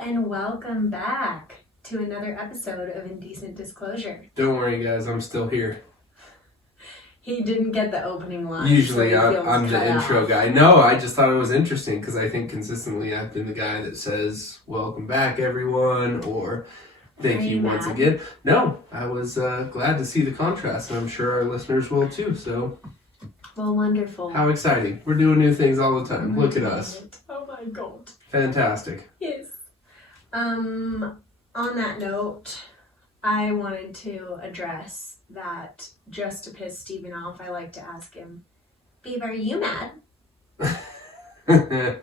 and welcome back to another episode of Indecent Disclosure. Don't worry, guys, I'm still here. He didn't get the opening line. Usually so I'm the intro guy. No, I just thought it was interesting because I think consistently I've been the guy that says, welcome back, everyone, or thank you once again. No, I was glad to see the contrast, and I'm sure our listeners will too, so. Well, wonderful. How exciting. We're doing new things all the time. Look at us. Oh my God. Fantastic. Yes. On that note, I wanted to address that just to piss Steven off, I like to ask him, Babe, are you mad? Babe,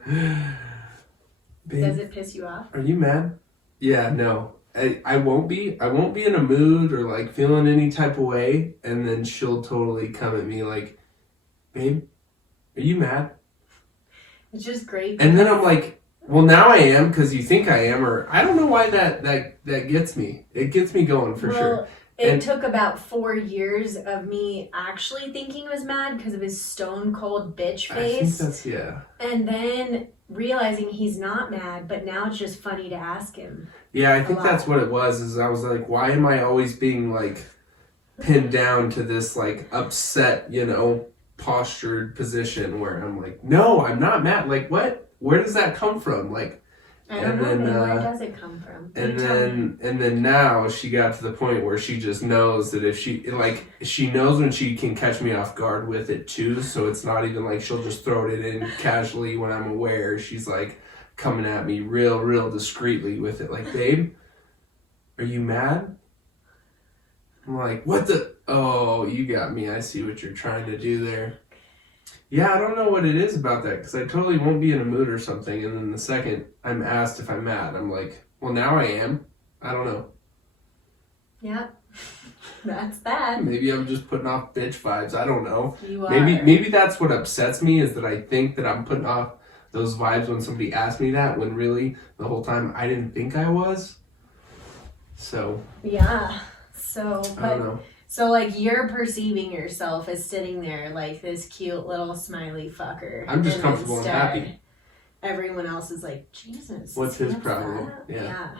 does it piss you off? Are you mad? Yeah, no. I won't be. I won't be in a mood or like feeling any type of way, and then she'll totally come at me like, Babe, are you mad? It's just great. And then I'm like, well, now I am because you think I am, or I don't know why that gets me. It gets me going for sure. It took about 4 years of me actually thinking he was mad because of his stone cold bitch face. I think that's, yeah. And then realizing he's not mad, but now it's just funny to ask him. Yeah, I think that's what it was, is I was like, why am I always being like pinned down to this like upset, postured position where I'm like, no, I'm not mad. Like, what? Where does that come from? Like, I don't know, where does it come from? And then now she got to the point where she just knows that if she knows when she can catch me off guard with it too, so it's not even like she'll just throw it in casually when I'm aware. She's like coming at me real discreetly with it, like, Babe, are you mad? I'm like, what the? Oh, you got me. I see what you're trying to do there. Yeah, I don't know what it is about that, because I totally won't be in a mood or something, and then the second I'm asked if I'm mad, I'm like, well, now I am. I don't know. Yeah, that's that. Maybe I'm just putting off bitch vibes. I don't know. You are. Maybe that's what upsets me, is that I think that I'm putting off those vibes when somebody asks me that, when really the whole time I didn't think I was. So. Yeah. So, I don't know. So, like, you're perceiving yourself as sitting there like this cute little smiley fucker. I'm just comfortable and happy. Everyone else is like, Jesus. What's his problem? Yeah.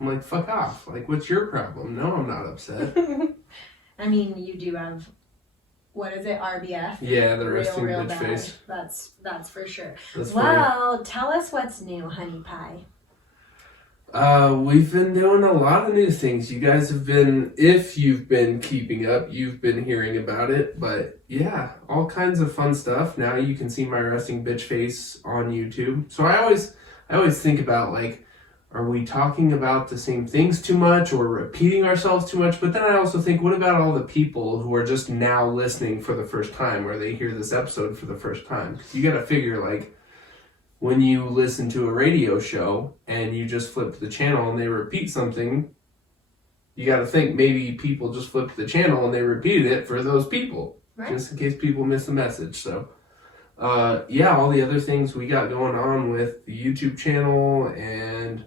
I'm like, fuck off. Like, what's your problem? No, I'm not upset. I mean, you do have, what is it, RBF? Yeah, the resting real bitch bad. face. That's for sure. That's well, tell us what's new, honey pie. We've been doing a lot of new things. You guys have been, if you've been keeping up, you've been hearing about it. But yeah, all kinds of fun stuff. Now you can see my resting bitch face on YouTube. So I always think about, like, are we talking about the same things too much or repeating ourselves too much? But then I also think, what about all the people who are just now listening for the first time, or they hear this episode for the first time? 'Cause you got to figure, like, when you listen to a radio show and you just flip to the channel and they repeat something, you got to think maybe people just flipped to the channel and they repeated it for those people, right? Just in case people miss the message. So, yeah, all the other things we got going on with the YouTube channel, and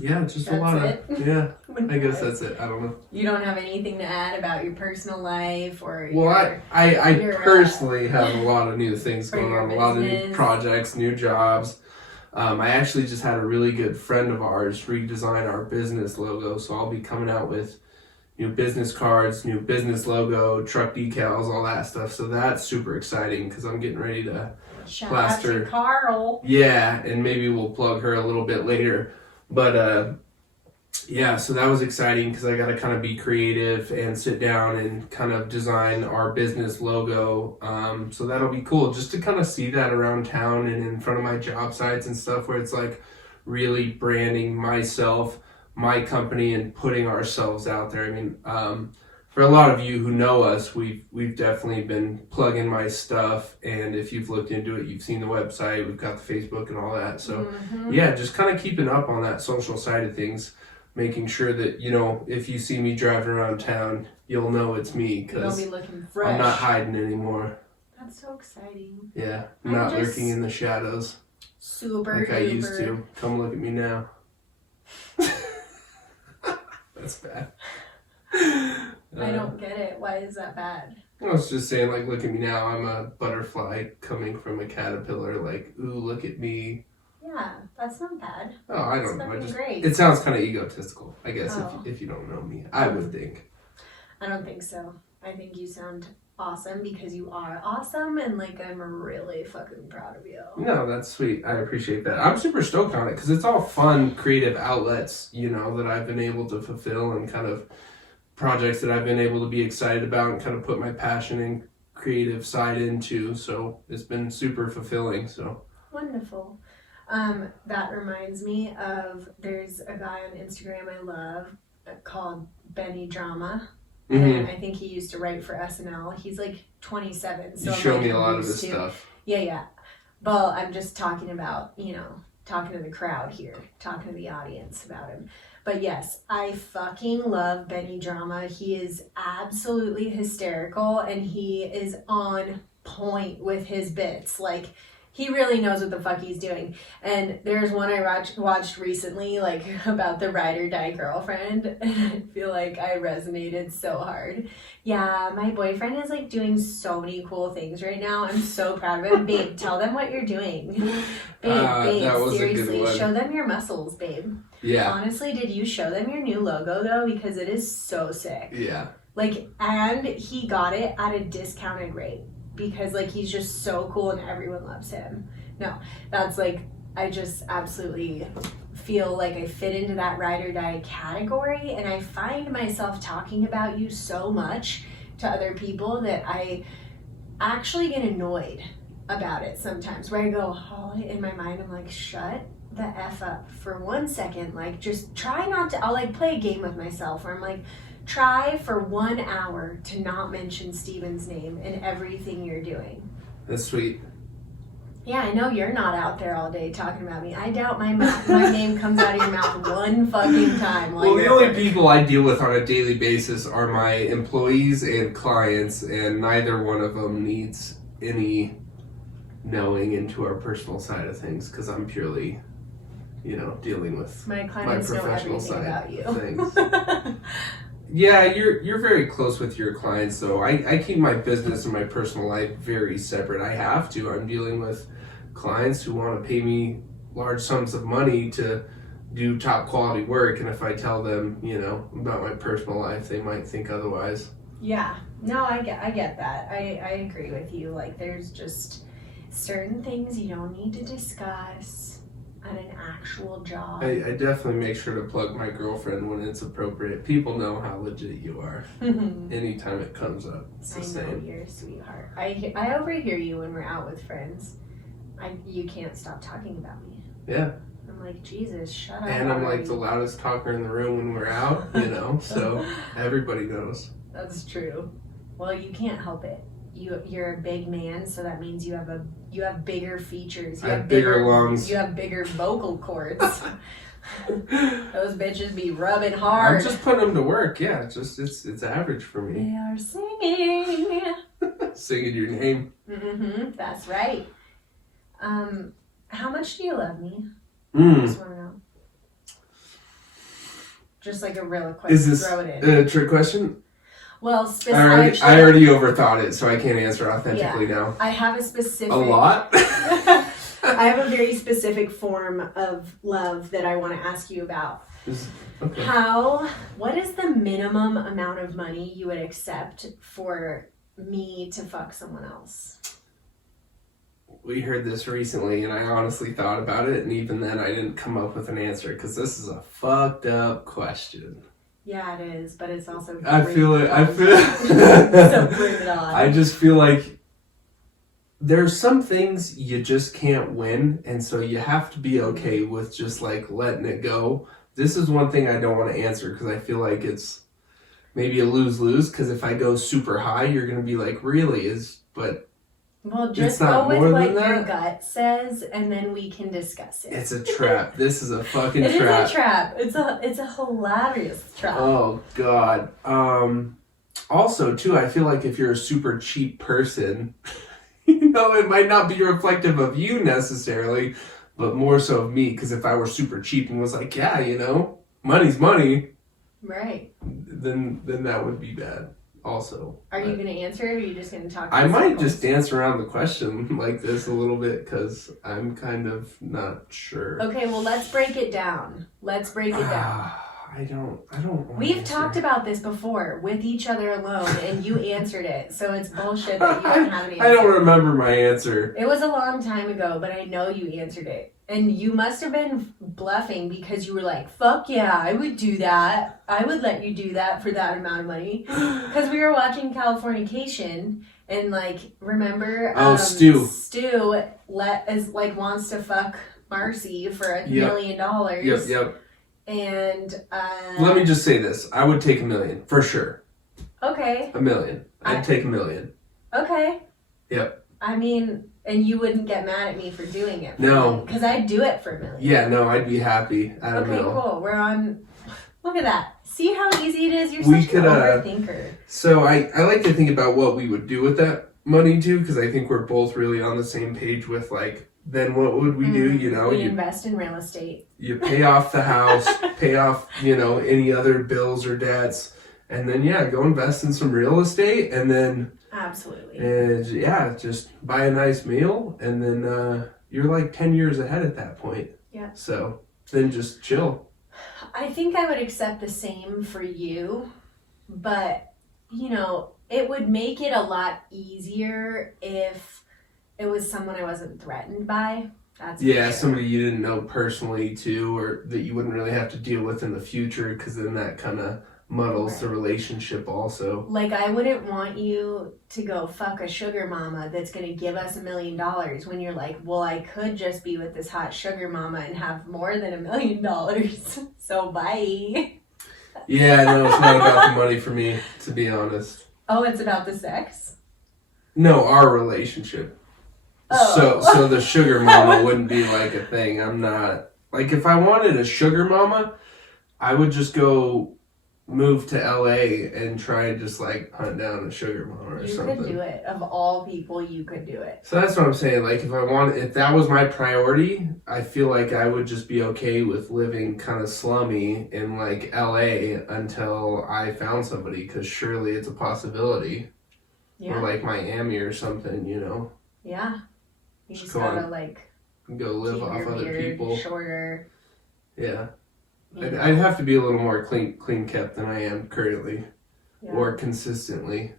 yeah, just a lot of, yeah, I guess that's it. I don't know. You don't have anything to add about your personal life or well, I personally have a lot of new things going on, a lot of new projects, new jobs. I actually just had a really good friend of ours redesign our business logo, so I'll be coming out with new business cards, new business logo, truck decals, all that stuff. So that's super exciting because I'm getting ready to plaster. Shout out to Carl. Yeah, and maybe we'll plug her a little bit later. But yeah, so that was exciting because I got to kind of be creative and sit down and kind of design our business logo. So that'll be cool just to kind of see that around town and in front of my job sites and stuff, where it's like really branding myself, my company, and putting ourselves out there. I mean, for a lot of you who know us, we've definitely been plugging my stuff, and if you've looked into it, you've seen the website, we've got the Facebook and all that. So yeah, just kind of keeping up on that social side of things, making sure that, if you see me driving around town, you'll know it's me, because I'm not hiding anymore. That's so exciting. Yeah, I'm not lurking in the shadows super like I used to. Come look at me now. That's bad. I don't get it. Why is that bad? I was just saying, like, look at me now. I'm a butterfly coming from a caterpillar. Like, ooh, look at me. Yeah, that's not bad. Oh, I That's don't know. fucking great. It sounds kind of egotistical, I guess, Oh. if you don't know me. I would think. I don't think so. I think you sound awesome because you are awesome, and like I'm really fucking proud of you. No, that's sweet. I appreciate that. I'm super stoked on it because it's all fun, creative outlets, you know, that I've been able to fulfill and kind of projects that I've been able to be excited about and kind of put my passion and creative side into. So it's been super fulfilling. So Wonderful. That reminds me of there's a guy on Instagram I love called Benny Drama. And I think he used to write for SNL. He's like 27. So you show me a lot of his stuff. Yeah. Well, I'm just talking about, talking to the crowd here, talking to the audience about him. But yes, I fucking love Benny Drama. He is absolutely hysterical and he is on point with his bits. Like, he really knows what the fuck he's doing. And there's one I watched recently, like, about the ride or die girlfriend. And I feel like I resonated so hard. Yeah, my boyfriend is, like, doing so many cool things right now. I'm so proud of him. Babe, tell them what you're doing. Babe, that was seriously, a good one. show them your muscles, babe. Yeah. Honestly, did you show them your new logo, though? Because it is so sick. Yeah. Like, and he got it at a discounted rate. Because, like, he's just so cool and everyone loves him. No, that's, like, I just absolutely feel like I fit into that ride or die category. And I find myself talking about you so much to other people that I actually get annoyed about it sometimes. Where I go, oh, in my mind, I'm like, shut the F up for 1 second. Like, just try not to, I'll, like, play a game with myself where I'm like, try for 1 hour to not mention Steven's name in everything you're doing. That's sweet. Yeah, I know you're not out there all day talking about me. I doubt my name comes out of your mouth one fucking time. Well, the only people I deal with on a daily basis are my employees and clients, and neither one of them needs any knowing into our personal side of things because I'm purely, dealing with my clients know professional everything side about you. of things. Yeah, you're very close with your clients, though. I keep my business and my personal life very separate. I have to. I'm dealing with clients who want to pay me large sums of money to do top quality work, and if I tell them, about my personal life, they might think otherwise. Yeah. No, I get that. I agree with you. Like, there's just certain things you don't need to discuss at an actual job. I definitely make sure to plug my girlfriend when it's appropriate. People know how legit you are. Anytime it comes up, it's the same. I know, you're a sweetheart. I overhear you when we're out with friends. You can't stop talking about me. Yeah. I'm like, Jesus, shut up. And I'm like the loudest talker in the room when we're out, so everybody knows. That's true. Well, you can't help it. You're a big man, so that means you have bigger features. You I have bigger lungs. You have bigger vocal cords. Those bitches be rubbing hard. I'm just putting them to work. Yeah, it's average for me. They are singing. Singing your name. That's right. How much do you love me? I just want to know. Just like a real quick. Is this throw it in. a trick question? Well, I already overthought it, so I can't answer authentically now. I have a specific... A lot? I have a very specific form of love that I want to ask you about. Okay. What is the minimum amount of money you would accept for me to fuck someone else? We heard this recently, and I honestly thought about it, and even then I didn't come up with an answer, because this is a fucked up question. Yeah, it is, but it's also... I feel it. So bring it on. I just feel like there's some things you just can't win, and so you have to be okay with just like letting it go. This is one thing I don't want to answer because I feel like it's maybe a lose-lose, because if I go super high, you're going to be like, really? Well, just go with what your gut says, and then we can discuss it. It's a trap. This is a fucking trap. It is a trap. It's a hilarious trap. Oh, God. Also, too, I feel like if you're a super cheap person, it might not be reflective of you necessarily, but more so of me, because if I were super cheap and was like, yeah, money's money. Right. Then that would be bad. also. Are you going to answer it, or are you just going to talk? I might just dance around the question like this a little bit because I'm kind of not sure. Okay, well, let's break it down. I don't want We've to talked about this before with each other alone, and you answered it, so it's bullshit that you don't have an answer. I don't remember my answer. It was a long time ago, but I know you answered it. And you must have been bluffing because you were like, fuck yeah, I would do that. I would let you do that for that amount of money. Because we were watching Californication, and like, remember? Stu. Stu wants to fuck Marcy for $1 million. Yep. And let me just say this: I would take $1 million for sure. Okay. $1 million. I'd take $1 million. Okay. Yep. I mean, and you wouldn't get mad at me for doing it. No. Because I'd do it for $1 million. Yeah. No, I'd be happy. Okay, cool. We're on. Look at that. See how easy it is. You're such an overthinker. So I like to think about what we would do with that money too, because I think we're both really on the same page with like. Then what would we do? You know, we invest in real estate. You pay off the house, pay off, any other bills or debts, and then go invest in some real estate, and then absolutely, just buy a nice meal, and then you're like 10 years ahead at that point. Yeah. So then just chill. I think I would accept the same for you, but it would make it a lot easier if it was someone I wasn't threatened by. That's sure. Somebody you didn't know personally too, or that you wouldn't really have to deal with in the future, because then that kind of muddles the relationship also. Like, I wouldn't want you to go fuck a sugar mama that's going to give us $1 million when you're like, well, I could just be with this hot sugar mama and have more than $1 million. So bye. Yeah, no, it's not about the money for me, to be honest. Oh, it's about the sex? No, our relationship. Oh. So the sugar mama wouldn't be like a thing. I'm not like, if I wanted a sugar mama, I would just go move to LA and try and just like hunt down a sugar mama or something. You could do it. Of all people, you could do it. So that's what I'm saying. Like, if that was my priority, I feel like I would just be okay with living kind of slummy in like LA until I found somebody, because surely it's a possibility. Yeah. Or like Miami or something, Yeah. You just gotta go live off other people. Shorter. Yeah. I'd have to be a little more clean kept than I am currently, or consistently.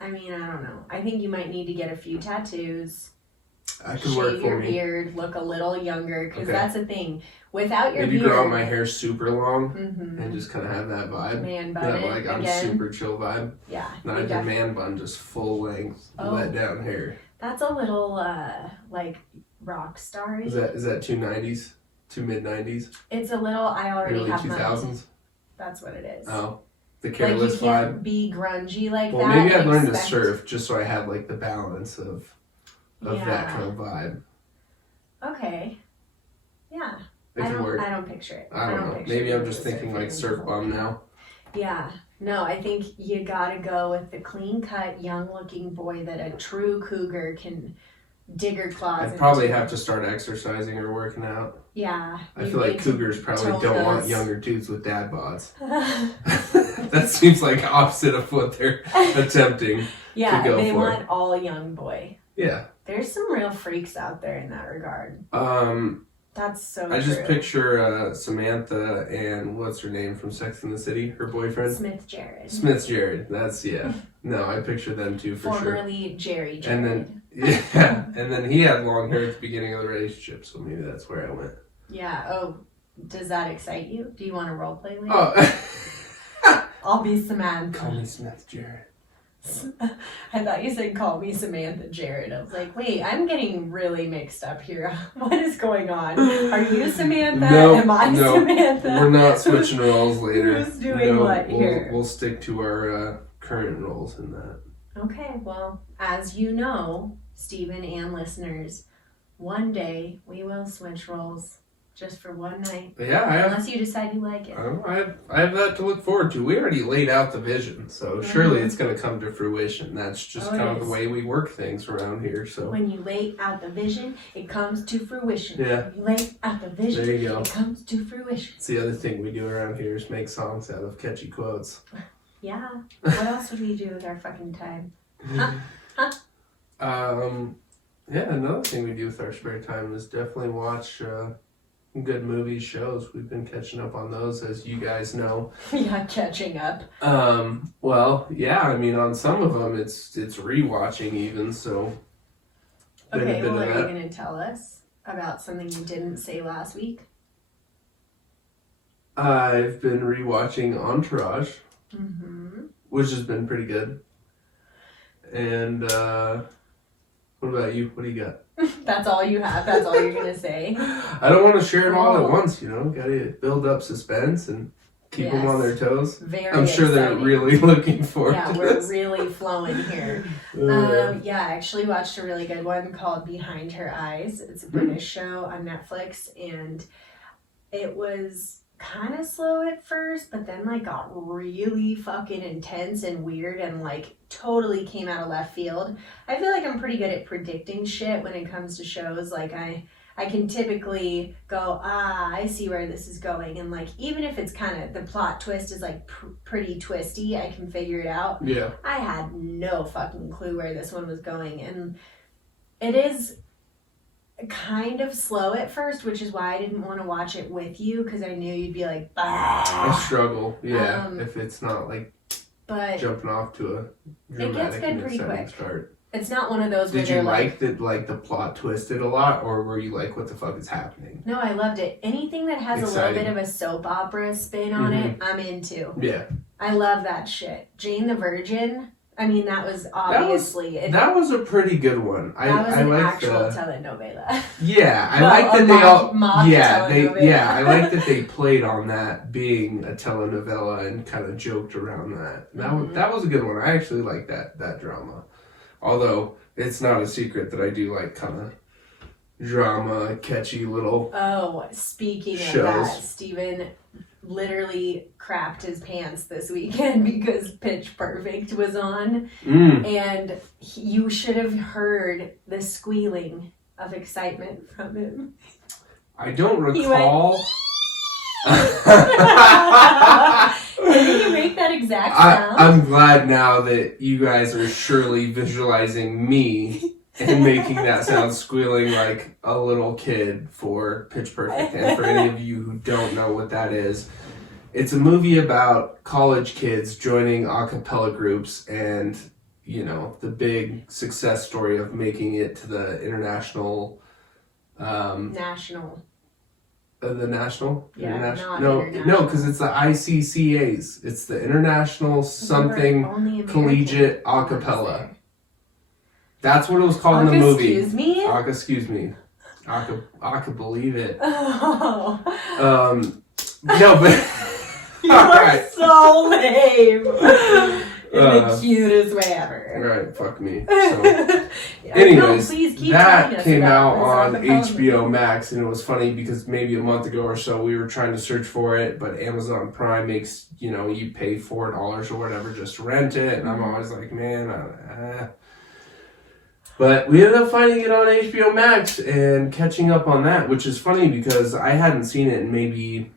I mean, I don't know. I think you might need to get a few tattoos. I could work for me. Shave your beard, look a little younger, because that's the thing. Without your beard, grow out my hair super long and just kind of have that vibe. Man bun. I'm super chill vibe. Yeah. Not even man bun, just full length, let down hair. That's a little rock star. Is that 290s? 2 mid-90s? It's a little. I already early have 2000s. Mine. That's what it is. Oh, the careless vibe. You can't vibe. Be grungy like that. Well, maybe I'd learn to surf just so I had like the balance of that kind of vibe. Okay. Yeah. I don't picture it. I don't know. Maybe I'm just thinking like surf bum now. Yeah. No, I think you gotta go with the clean-cut, young-looking boy that a true cougar can dig her claws. I'd probably have to start exercising or working out. Yeah. I feel like cougars probably don't want younger dudes with dad bods. That seems like opposite of what they're attempting to go for. They want all young boy. Yeah. There's some real freaks out there in that regard. That's so true. I just picture Samantha and what's her name from Sex and the City? Her boyfriend? Smith Jared. That's, No, I picture them too for sure. Formerly Jerry Jared. And then he had long hair at the beginning of the relationship, so maybe that's where I went. Yeah. Oh, does that excite you? Do you want to role play later? Oh. I'll be Samantha. Call me Smith Jared. I thought you said call me Samantha Jared. I was like, wait, I'm getting really mixed up here. What is going on? Are you Samantha? Am I Samantha? We're not switching roles later. Who's doing what here? We'll stick to our current roles in that. Okay, well, as you know, Stephen and listeners, one day we will switch roles. Just for one night. Yeah, unless you decide you like it. I have that to look forward to. We already laid out the vision, so surely it's going to come to fruition. That's just kind of the way we work things around here. So when you lay out the vision, it comes to fruition. Yeah. When you lay out the vision, there you go. It comes to fruition. It's the other thing we do around here is make songs out of catchy quotes. Yeah. What else would we do with our fucking time? Huh? Yeah, another thing we do with our spare time is definitely watch good movies, shows. We've been catching up on those, as you guys know. Yeah, catching up. Well, yeah, I mean, on some of them, it's rewatching even, so. Okay, well, are you going to tell us about something you didn't say last week? I've been rewatching Entourage, Mm-hmm. which has been pretty good. And, what about you? What do you got? That's all you have? That's all you're going to say? I don't want to share it all at once, you know? Gotta build up suspense and keep them on their toes. I'm sure exciting. They're really looking forward to we're this. really flowing here. Yeah, I actually watched a really good one called Behind Her Eyes. It's a British show on Netflix, and it was kind of slow at first, but then like got really fucking intense and weird and like totally came out of left field. I feel like I'm pretty good at predicting shit when it comes to shows. Like I can typically go, I see where this is going, and like even if it's kind of the plot twist is like pretty twisty, I can figure it out. Yeah. I had no fucking clue where this one was going, and it is kind of slow at first, which is why I didn't want to watch it with you, because I knew you'd be like, bah. I struggle, if it's not like jumping off to a dramatic it gets good pretty quick. Start. It's not one of those. Did you like that? Like the plot twisted a lot, or were you like, "What the fuck is happening"? No, I loved it. Anything that has a little bit of a soap opera spin on it, I'm into. Yeah, I love that shit. Jane the Virgin. I mean, that was obviously that was a pretty good one. That was an actual telenovela. Yeah, I like that they all. I like that they played on that being a telenovela and kind of joked around that. That was a good one. I actually like that drama. Although it's not a secret that I do like kind of drama, catchy little. Oh, speaking shows. Of that, Steven literally crapped his pants this weekend because Pitch Perfect was on, and you should have heard the squealing of excitement from him. I don't recall. Did he make that exact sound? I'm glad now that you guys are surely visualizing me and making that sound squealing like a little kid for Pitch Perfect. And for any of you who don't know what that is, it's a movie about college kids joining a cappella groups and, you know, the big success story of making it to the international... National. The national? Yeah, international? Not No, because it's the ICCAs. It's the International Something Collegiate Acapella. That's what it was called in the movie. Excuse me? Excuse me. I could believe it. Oh. No, but... You are so lame. In the cutest way ever. Right, fuck me. So, anyways, that came out on HBO Max, and it was funny because maybe a month ago or so we were trying to search for it, but Amazon Prime makes, you know, you pay $4 or whatever just to rent it, and I'm always like, man, But we ended up finding it on HBO Max and catching up on that, which is funny because I hadn't seen it in maybe...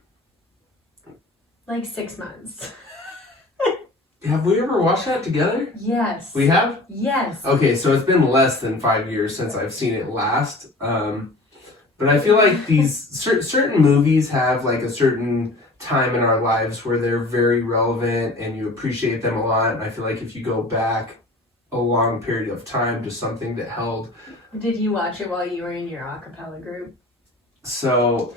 like 6 months. Have we ever watched that together? Yes. We have? Yes. Okay, so it's been less than 5 years since I've seen it last. But I feel like these certain movies have like a certain time in our lives where they're very relevant and you appreciate them a lot. And I feel like if you go back a long period of time to something that held... Did you watch it while you were in your a cappella group? So...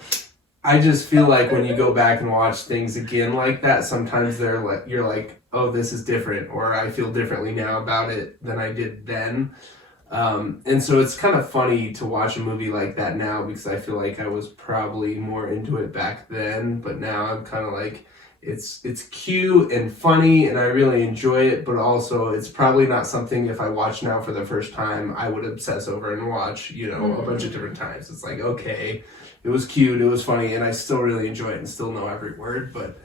I just feel like when you go back and watch things again like that, sometimes you're like, oh, this is different, or I feel differently now about it than I did then. And so it's kind of funny to watch a movie like that now because I feel like I was probably more into it back then, but now I'm kind of like, it's cute and funny and I really enjoy it, but also it's probably not something if I watch now for the first time, I would obsess over and watch, you know, a bunch of different times. It's like, okay, it was cute, it was funny, and I still really enjoy it and still know every word, but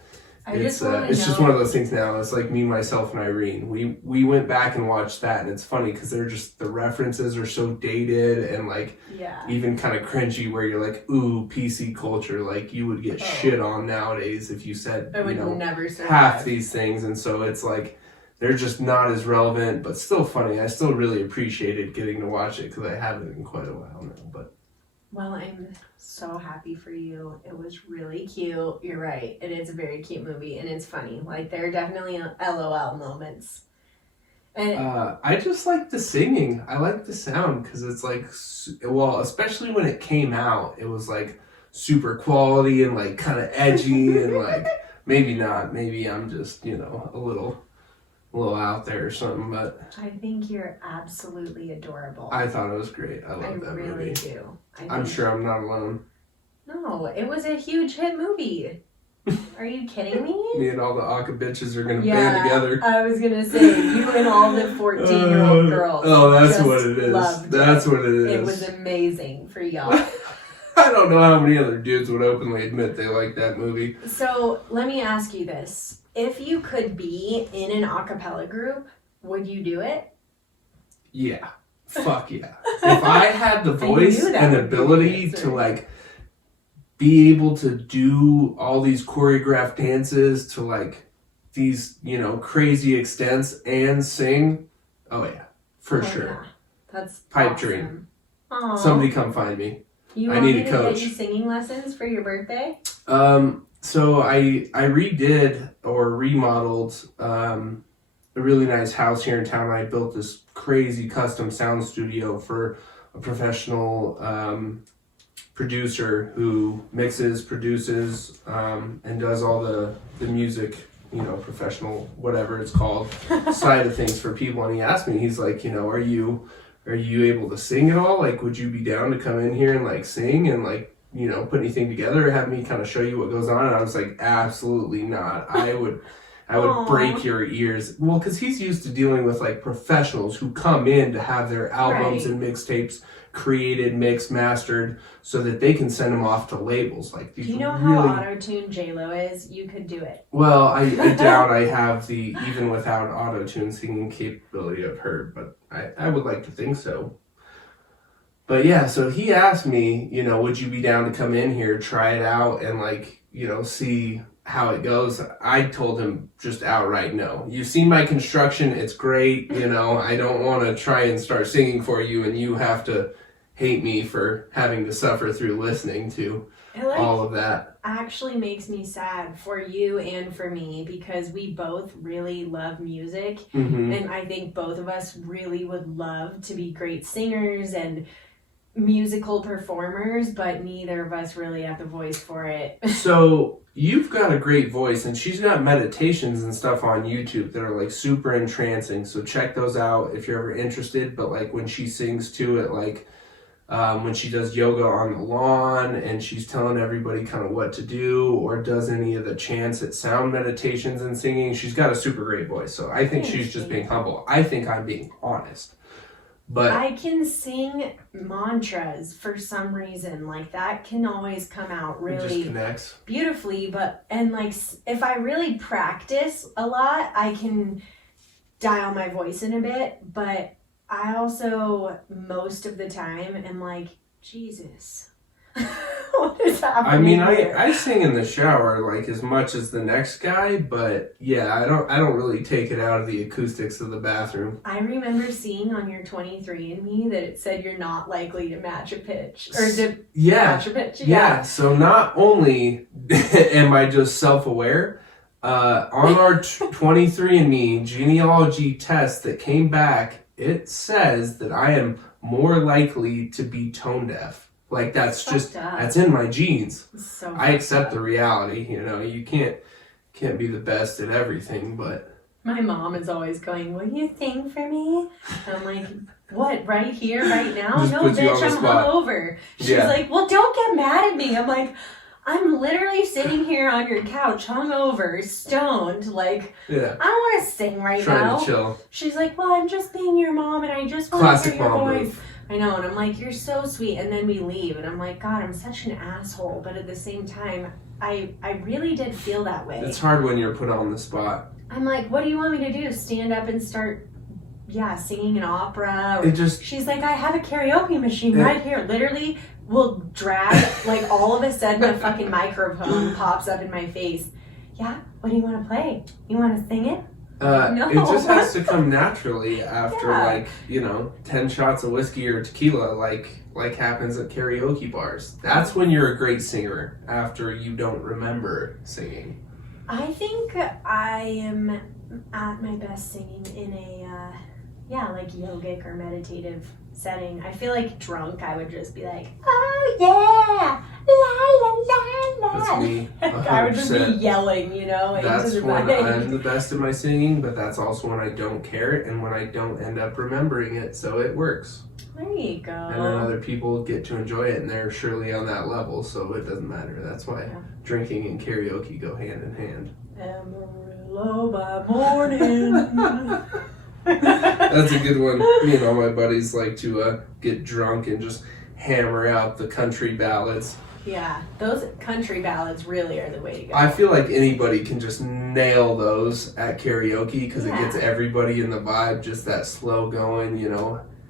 It's just one of those things now. It's like Me, Myself, and Irene. We went back and watched that, and it's funny because they're just, the references are so dated and like even kind of cringy, where you're like, ooh, PC culture. Like you would get shit on nowadays if you said never half these things, and so it's like they're just not as relevant, but still funny. I still really appreciated getting to watch it because I haven't in quite a while now. But well, I'm so happy for you. It was really cute. You're right. It is a very cute movie, and it's funny. Like, there are definitely LOL moments. And I just like the singing. I like the sound because it's like, well, especially when it came out, it was like super quality and like kind of edgy and like, maybe not. Maybe I'm just, a little out there or something, but I think you're absolutely adorable. I thought it was great. I love that movie. I really do. I'm sure I'm not alone. No, it was a huge hit movie. Are you kidding me? Me and all the Aka bitches are gonna band together. I was gonna say, you and all the 14-year-old girls. Oh, that's what it is. That's what it is. It was amazing for y'all. I don't know how many other dudes would openly admit they like that movie. So let me ask you this. If you could be in an a cappella group, would you do it? Yeah. Fuck yeah. If I had the voice and ability to like be able to do all these choreographed dances to like these, crazy extents and sing, oh yeah, for sure. Yeah. That's pipe awesome. dream. Aww. Somebody come find me. I need a coach. Get you singing lessons for your birthday? So I redid or remodeled a really nice house here in town. I built this crazy custom sound studio for a professional producer who mixes, produces, and does all the music, professional, whatever it's called, side of things for people. And he asked me, he's like, are you able to sing at all? Like, would you be down to come in here and like sing and like, put anything together or have me kind of show you what goes on? And I was like, absolutely not. I would break your ears. Well, because he's used to dealing with like professionals who come in to have their albums and mixtapes created, mixed, mastered, so that they can send them off to labels. Like, do you know how auto-tuned J-Lo is? You could do it. Well, I doubt I have the, even without auto-tune singing capability of her, but I would like to think so. But yeah, so he asked me, would you be down to come in here, try it out, and like, see how it goes? I told him just outright no. You've seen my construction, it's great, I don't want to try and start singing for you and you have to hate me for having to suffer through listening to all of that. Actually makes me sad for you and for me because we both really love music, and I think both of us really would love to be great singers and musical performers, but neither of us really have the voice for it. So you've got a great voice, and she's got meditations and stuff on YouTube that are like super entrancing, so check those out if you're ever interested. But like when she sings to it, like when she does yoga on the lawn and she's telling everybody kind of what to do, or does any of the chants at sound meditations and singing, she's got a super great voice. So I think she's just being humble. I think I'm being honest. But I can sing mantras for some reason. Like, that can always come out really beautifully. And like, if I really practice a lot, I can dial my voice in a bit. But I also, most of the time, am like, Jesus, what is happening? I mean, I sing in the shower like as much as the next guy, but yeah, I don't really take it out of the acoustics of the bathroom. I remember seeing on your 23andMe that it said you're not likely to match a pitch or to match a pitch. Yeah. So not only am I just self-aware, on our 23andMe genealogy test that came back, it says that I am more likely to be tone deaf. Like, that's just, that's in my genes. So I accept the reality, you can't be the best at everything, but. My mom is always going, will you sing for me? And I'm like, what, right here, right now? Just no, bitch, I'm hungover. She's like, well, don't get mad at me. I'm like, I'm literally sitting here on your couch, hungover, stoned, like, I don't want to sing right now. Trying to chill. She's like, well, I'm just being your mom, and I just want to hear your voice. I know, and I'm like, you're so sweet, and then we leave, and I'm like, God, I'm such an asshole, but at the same time, I really did feel that way. It's hard when you're put on the spot. I'm like, what do you want me to do? Stand up and start, singing an opera? Or she's like, I have a karaoke machine right here. Literally, will drag, like, all of a sudden a fucking microphone pops up in my face. Yeah, what do you want to play? You want to sing it? No. It just has to come naturally after 10 shots of whiskey or tequila, like happens at karaoke bars. That's when you're a great singer, after you don't remember singing. I think I am at my best singing in a yogic or meditative setting. I feel like drunk I would just be like, oh yeah, la la la la. That's me. 100%. I would just be yelling, That's into the when mic. I'm the best at my singing, but that's also when I don't care it and when I don't end up remembering it, so it works. There you go. And then other people get to enjoy it, and they're surely on that level, so it doesn't matter. That's why drinking and karaoke go hand in hand. Amarillo by morning. That's a good one. Me and all my buddies like to get drunk and just hammer out the country ballads. Yeah, those country ballads really are the way to go. I feel like anybody can just nail those at karaoke because it gets everybody in the vibe, just that slow going,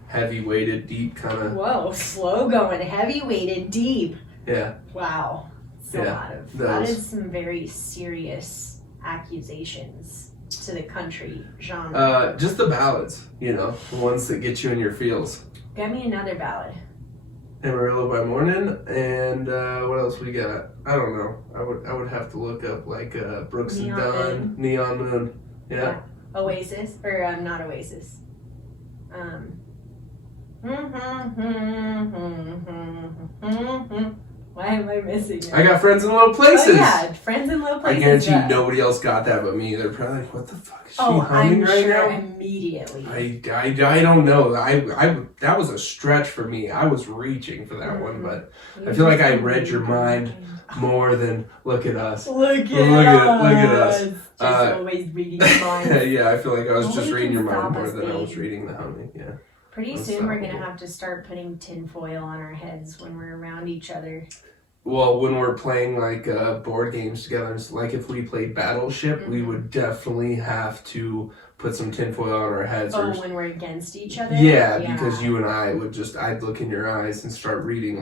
heavy weighted, deep kind of. Whoa, slow going, heavy weighted, deep. Yeah. Wow. Those. That is some very serious accusations to the country genre. Just the ballads, the ones that get you in your feels. Get me another ballad. Amarillo by Morning, and what else we got? I don't know. I would have to look up Brooks and Dunn, Neon Moon. Yeah. Oasis, or not Oasis. Why am I missing it? I got Friends in Low Places. Oh yeah, Friends in Low Places. I guarantee nobody else got that but me. They're probably like, what the fuck is she humming right now? Immediately. I don't know. I that was a stretch for me. I was reaching for that one, but I feel like I read your mind more than look at us. Look at us. Just always reading your mind. Yeah, I feel like I was just reading your mind more than I was reading the humming. Yeah. Pretty soon we're going to have to start putting tinfoil on our heads when we're around each other. Well, when we're playing board games together, like if we played Battleship, we would definitely have to put some tinfoil on our heads. When we're against each other? Yeah, because you and I I'd look in your eyes and start reading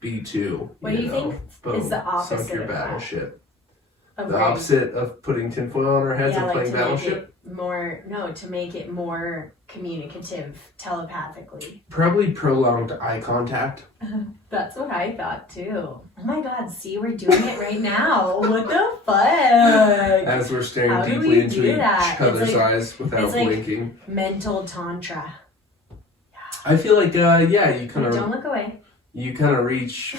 B2. What do you think is the opposite Sunk your of battleship. That? The opposite of putting tinfoil on our heads and playing Battleship? To make it more communicative telepathically. Probably prolonged eye contact. That's what I thought too. Oh my god, see, we're doing it right now. What the fuck? As we're staring deeply into each other's eyes without blinking. Mental tantra. I feel like, you kind of... Don't look away. You kind of reach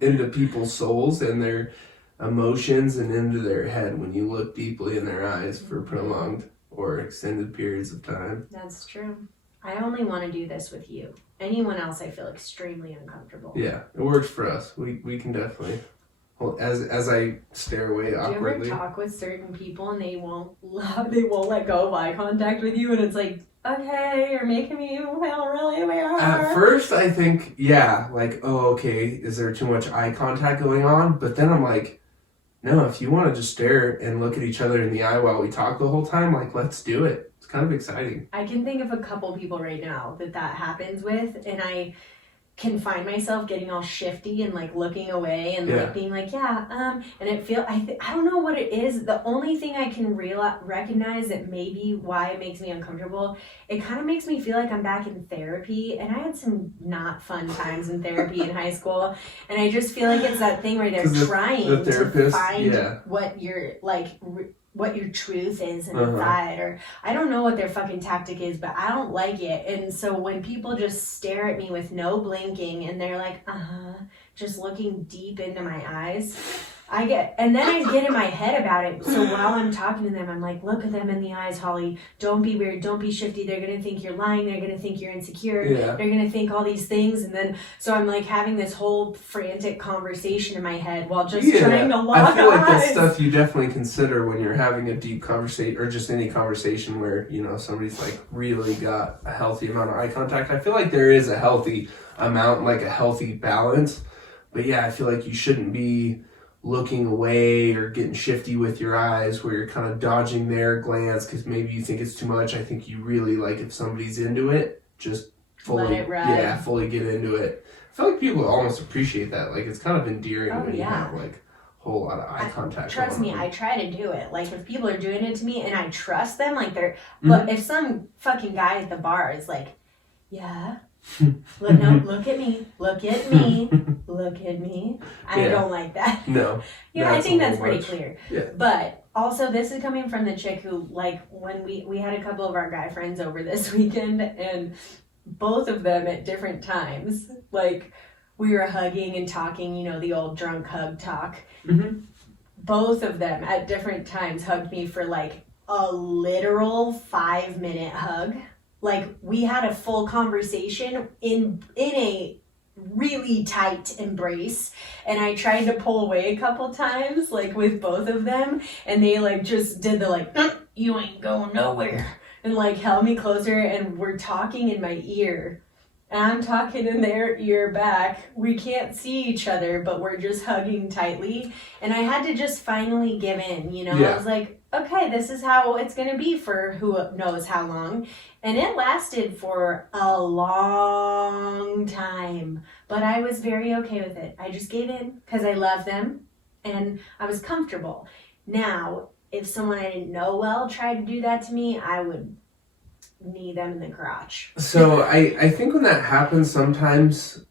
into people's souls and their emotions and into their head when you look deeply in their eyes for prolonged or extended periods of time. That's true. I only want to do this with you. Anyone else, I feel extremely uncomfortable. Yeah, it works for us. We can definitely. Well, as I stare away awkwardly. Do you ever talk with certain people and they won't let go of eye contact with you, and it's like, okay, you're making me feel really weird. At first, I think, okay, is there too much eye contact going on? But then I'm like, no, if you want to just stare and look at each other in the eye while we talk the whole time, let's do it. It's kind of exciting. I can think of a couple people right now that happens with, and I can find myself getting all shifty and looking away and being and I don't know what it is. The only thing I can recognize that maybe why it makes me uncomfortable, it kind of makes me feel like I'm back in therapy, and I had some not fun times in therapy in high school, and I just feel like it's that thing where they're trying to find what you're what your truth is inside, or I don't know what their fucking tactic is, but I don't like it. And so when people just stare at me with no blinking and they're like, just looking deep into my eyes, and then I get in my head about it. So while I'm talking to them, I'm like, look at them in the eyes, Holly. Don't be weird. Don't be shifty. They're going to think you're lying. They're going to think you're insecure. Yeah. They're going to think all these things. And then, so I'm like having this whole frantic conversation in my head while just trying to lock eyes. I feel like that's stuff you definitely consider when you're having a deep conversation or just any conversation where, you know, somebody's like really got a healthy amount of eye contact. I feel like there is a healthy amount, like a healthy balance. But yeah, I feel like you shouldn't be looking away or getting shifty with your eyes where you're kind of dodging their glance because maybe you think it's too much. I think you really, like, if somebody's into it, just fully, let it ride. fully get into it. I feel like people almost appreciate that. Like, it's kind of endearing when you have, like, a whole lot of eye contact. Trust me, I try to do it. Like, if people are doing it to me and I trust them, like, but if some fucking guy at the bar is like, yeah, look at me, look at me, look at me. I don't like that. No. I think that's pretty clear. Yeah. But also, this is coming from the chick who, like, when we had a couple of our guy friends over this weekend, and both of them at different times, like, we were hugging and talking, you know, the old drunk hug talk. Mm-hmm. Both of them at different times hugged me for, like, a literal 5-minute hug. Like, we had a full conversation in a really tight embrace, and I tried to pull away a couple times, like, with both of them, and they, like, just did the, like, you ain't going nowhere, and, like, held me closer, and we're talking in my ear, and I'm talking in their ear back. We can't see each other, but we're just hugging tightly, and I had to just finally give in, you know? Yeah. I was like, okay, this is how it's going to be for who knows how long. And it lasted for a long time. But I was very okay with it. I just gave in because I love them and I was comfortable. Now, if someone I didn't know well tried to do that to me, I would knee them in the crotch. So I think when that happens, sometimes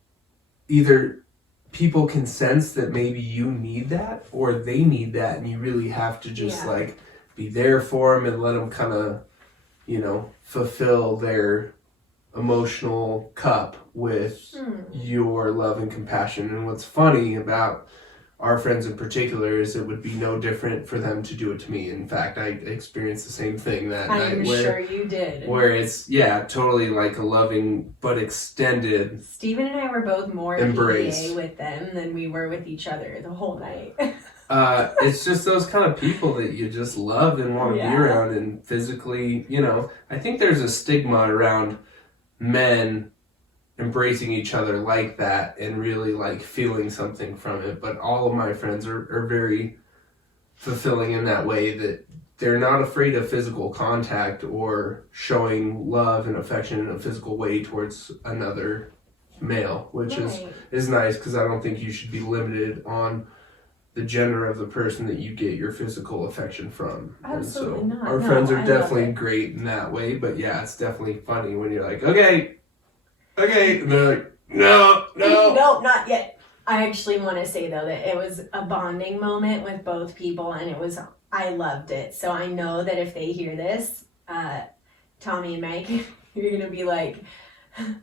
either people can sense that maybe you need that or they need that, and you really have to just like be there for them and let them kind of, you know, fulfill their emotional cup with your love and compassion. And what's funny about our friends in particular is it would be no different for them to do it to me. In fact, I experienced the same thing that night. I'm sure you did. Where it's, totally like a loving but extended Steven and I were both more embrace with them than we were with each other the whole night. It's just those kind of people that you just love and want to be around, and physically, you know, I think there's a stigma around men embracing each other like that and really like feeling something from it. But all of my friends are very fulfilling in that way, that they're not afraid of physical contact or showing love and affection in a physical way towards another male, which is nice, because I don't think you should be limited on the gender of the person that you get your physical affection from. Absolutely and so not. Our friends are definitely great in that way, but yeah, it's definitely funny when you're like, okay, and they're like, no, not yet. I actually want to say though that it was a bonding moment with both people, and I loved it. So I know that if they hear this, Tommy and Mike, you're gonna be like,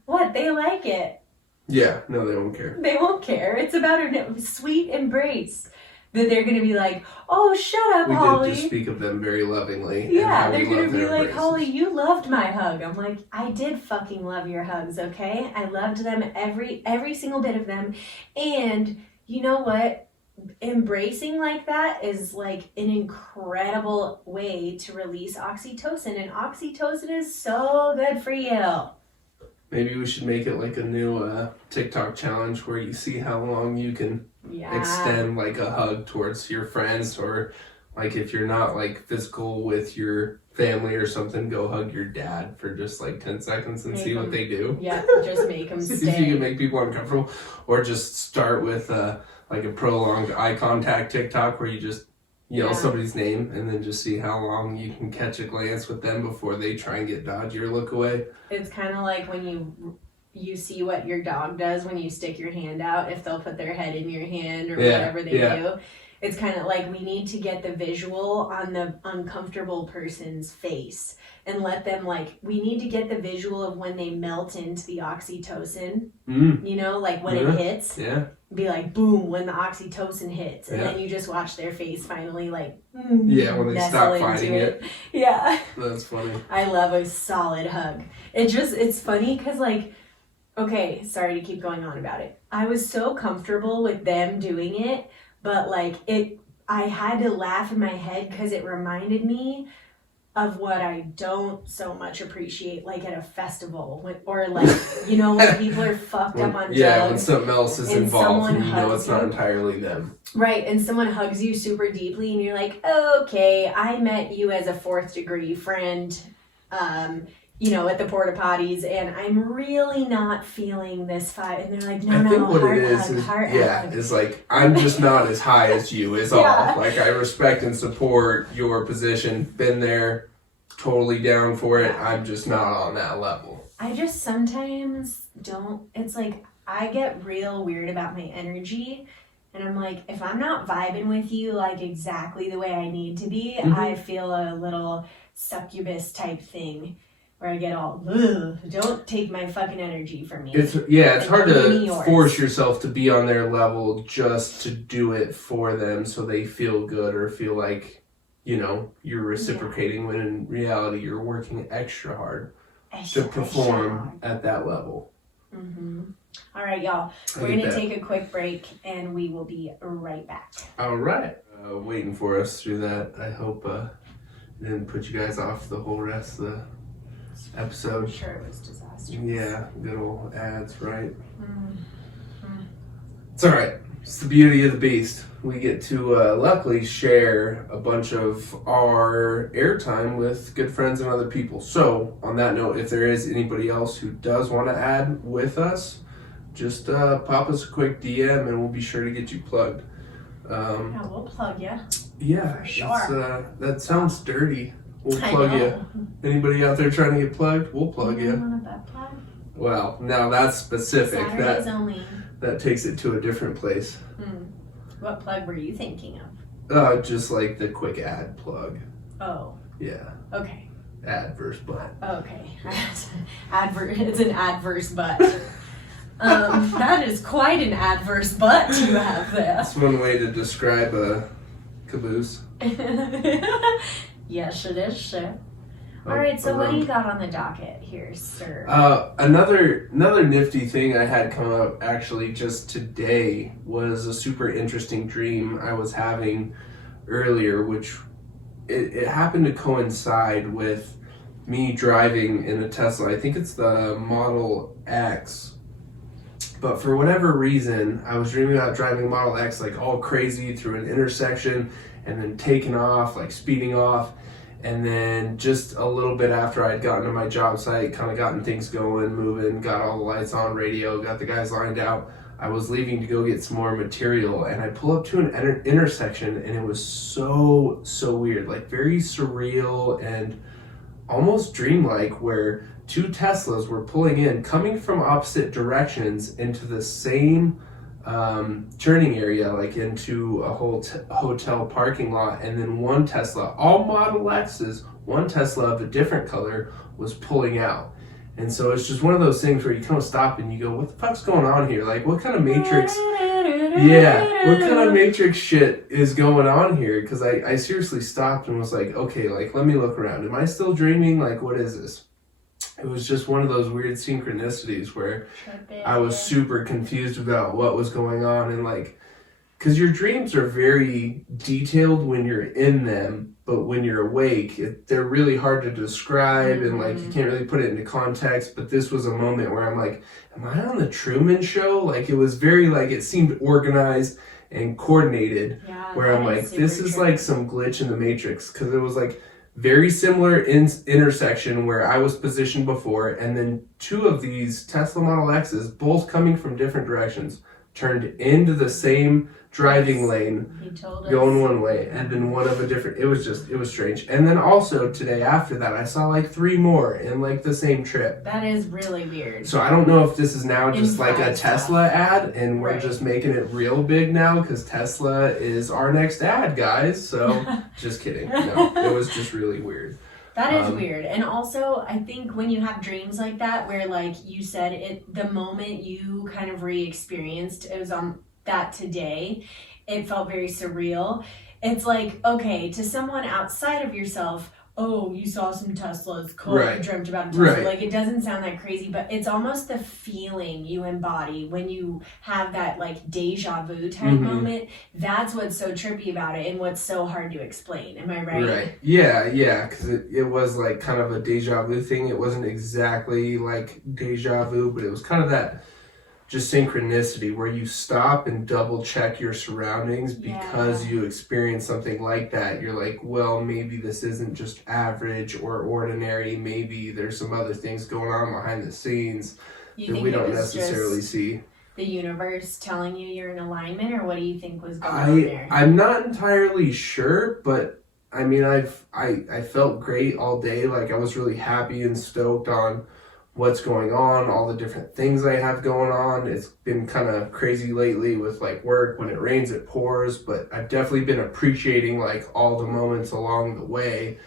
what? They like it. Yeah, no, they won't care. They won't care. It's about a sweet embrace. That they're going to be like, oh, shut up, Holly. We did just speak of them very lovingly. Yeah, they're going to be like, Holly, you loved my hug. I'm like, I did fucking love your hugs, okay? I loved them, every single bit of them. And you know what? Embracing like that is like an incredible way to release oxytocin. And oxytocin is so good for you. Maybe we should make it like a new TikTok challenge where you see how long you can extend like a hug towards your friends, or like if you're not like physical with your family or something, go hug your dad for just like 10 seconds and see what they do. Yeah, just make them stay. See if you can make people uncomfortable, or just start with like a prolonged eye contact TikTok where you just yell somebody's name and then just see how long you can catch a glance with them before they try and get dodgy or look away. It's kind of like when you see what your dog does when you stick your hand out, if they'll put their head in your hand or whatever they do. it's kind of like we need to get the visual on the uncomfortable person's face and let them like, we need to get the visual of when they melt into the oxytocin, you know, like when it hits, be like, boom, when the oxytocin hits. And then you just watch their face finally like, when they stop fighting it. Yeah. That's funny. I love a solid hug. It's funny because like, okay, sorry to keep going on about it. I was so comfortable with them doing it, but like I had to laugh in my head because it reminded me of what I don't so much appreciate, like at a festival, or like, you know, when people are fucked up on drugs. Yeah, when something else is involved and you know it's not entirely them. Right, and someone hugs you super deeply and you're like, okay, I met you as a 4th degree friend, you know, at the porta potties, and I'm really not feeling this vibe. And they're like, no, I think what heart it is, hug, is heart hug. is like, I'm just not as high as you is all. Like, I respect and support your position, been there, totally down for it. I'm just not on that level. I just sometimes don't, it's like, I get real weird about my energy. And I'm like, if I'm not vibing with you like exactly the way I need to be, I feel a little succubus type thing. Where I get all, don't take my fucking energy from me. It's hard to force yourself to be on their level just to do it for them so they feel good or feel like, you know, you're reciprocating when in reality you're working extra hard to perform at that level. All right, y'all. We're going to take a quick break and we will be right back. All right. Waiting for us through that. I hope it didn't put you guys off the whole rest of the episode. I'm sure it was disastrous. Yeah, good old ads, right? It's alright. It's the beauty of the beast. We get to luckily share a bunch of our airtime with good friends and other people. So, on that note, if there is anybody else who does want to add with us, just pop us a quick DM and we'll be sure to get you plugged. Yeah, we'll plug you. Yeah, for sure. That sounds dirty. We'll plug you. Anybody out there trying to get plugged? We'll plug you. Want a butt plug? Well, now that's specific. Saturdays only. That takes it to a different place. What plug were you thinking of? Just like the quick ad plug. Oh. Yeah. Okay. Adverse butt. Okay. It's an adverse butt. That is quite an adverse butt you have there. That's one way to describe a caboose. Yes, it is, sir. All right, so what do you got on the docket here, sir? Another nifty thing I had come up actually just today was a super interesting dream I was having earlier, which it happened to coincide with me driving in a Tesla. I think it's the Model X. But for whatever reason, I was dreaming about driving a Model X like all crazy through an intersection and then taking off, like speeding off. And then just a little bit after I'd gotten to my job site, kind of gotten things going, moving, got all the lights on, radio, got the guys lined out, I was leaving to go get some more material. And I pull up to an intersection and it was so weird, like very surreal and almost dreamlike, where two Teslas were pulling in, coming from opposite directions into the same turning area, like into a whole hotel parking lot, and then one Tesla, all Model X's, one Tesla of a different color was pulling out. And so it's just one of those things where you kind of stop and you go, what the fuck's going on here? Like, what kind of Matrix what kind of Matrix shit is going on here? Because I seriously stopped and was like, okay, like, let me look around. Am I still dreaming? Like, what is this? It was just one of those weird synchronicities where I was super confused about what was going on. And like, because your dreams are very detailed when you're in them, but when you're awake, they're really hard to describe, and like you can't really put it into context. But this was a moment where I'm like, am I on the Truman Show? Like, it was very like, it seemed organized and coordinated, where I'm like, this is like some glitch in the Matrix, because it was like very similar intersection where I was positioned before, and then two of these Tesla Model X's, both coming from different directions, turned into the same driving lane, He told us. going one way, and then one of a different. It was strange. And then also today after that, I saw like 3 more in like the same trip. That is really weird. So I don't know if this is now just like a Inside Tesla ad, and we're Right. just making it real big now because Tesla is our next ad, guys. So just kidding. No, it was just really weird. That is weird. And also, I think when you have dreams like that, where like you said, the moment you kind of re-experienced, it was on that today, it felt very surreal. It's like, okay, to someone outside of yourself, oh, you saw some Teslas, cool, Right. you dreamt about a Tesla. Right. Like, it doesn't sound that crazy, but it's almost the feeling you embody when you have that, like, deja vu type moment. That's what's so trippy about it and what's so hard to explain. Am I right? Right. Yeah, because it was like kind of a deja vu thing. It wasn't exactly like deja vu, but it was kind of that just synchronicity where you stop and double check your surroundings because you experience something like that. You're like, well, maybe this isn't just average or ordinary. Maybe there's some other things going on behind the scenes that we don't necessarily see. The universe telling you you're in alignment, or what do you think was going on there? I'm not entirely sure, but I mean, I felt great all day. Like I was really happy and stoked on what's going on, all the different things I have going on. It's been kind of crazy lately with like work. When it rains, it pours, but I've definitely been appreciating like all the moments along the way.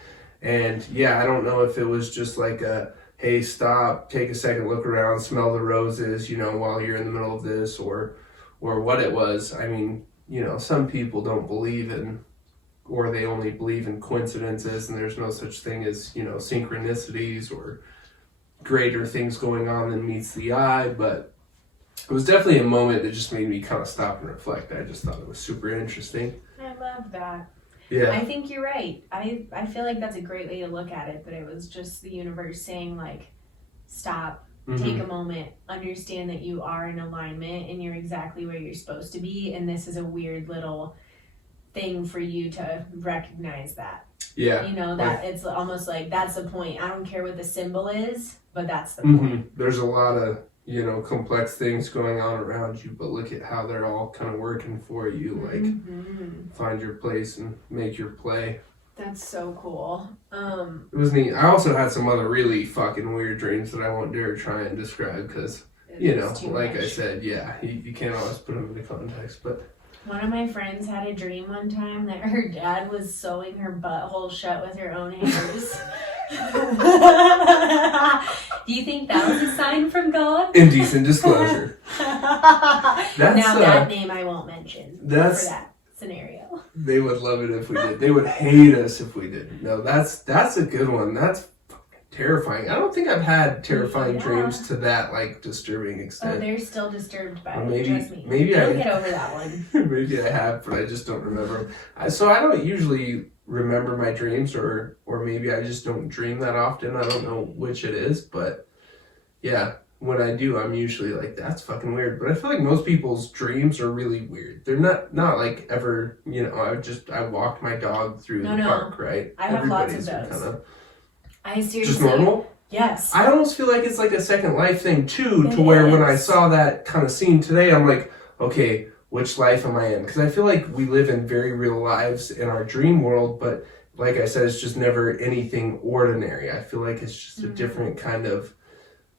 And yeah, I don't know if it was just like a, hey, stop, take a second, look around, smell the roses, while you're in the middle of this, or what it was. I mean, some people don't believe in, or they only believe in coincidences, and there's no such thing as, synchronicities or greater things going on than meets the eye. But it was definitely a moment that just made me kind of stop and reflect. I just thought it was super interesting. I love that. Yeah. I think you're right. I feel like that's a great way to look at it, but it was just the universe saying like, stop, take a moment, understand that you are in alignment and you're exactly where you're supposed to be, and this is a weird little thing for you to recognize that. Yeah. That it's almost like that's the point. I don't care what the symbol is, but that's the point. There's a lot of, complex things going on around you, but look at how they're all kind of working for you. Like, find your place and make your play. That's so cool. It was neat. I also had some other really fucking weird dreams that I won't dare try and describe because, like I said, you can't always put them into context, but... One of my friends had a dream one time that her dad was sewing her butthole shut with her own hands. Do you think that was a sign from God? Indecent disclosure. That name I won't mention for that scenario. They would love it if we did. They would hate us if we didn't. No, that's a good one. That's terrifying. I don't think I've had terrifying dreams to that like disturbing extent. Oh, they're still disturbed by it. Trust me. Maybe You'll get over that one. Maybe I have, but I just don't remember. So I don't usually remember my dreams, or maybe I just don't dream that often. I don't know which it is, but yeah, when I do, I'm usually like, that's fucking weird. But I feel like most people's dreams are really weird. They're not like ever, I walked my dog through the park, right? I have lots of those. I seriously. Just normal? Yes. I almost feel like it's like a Second Life thing too, to where when I saw that kind of scene today, I'm like, okay, which life am I in? Because I feel like we live in very real lives in our dream world, but like I said, it's just never anything ordinary. I feel like it's just a different kind of,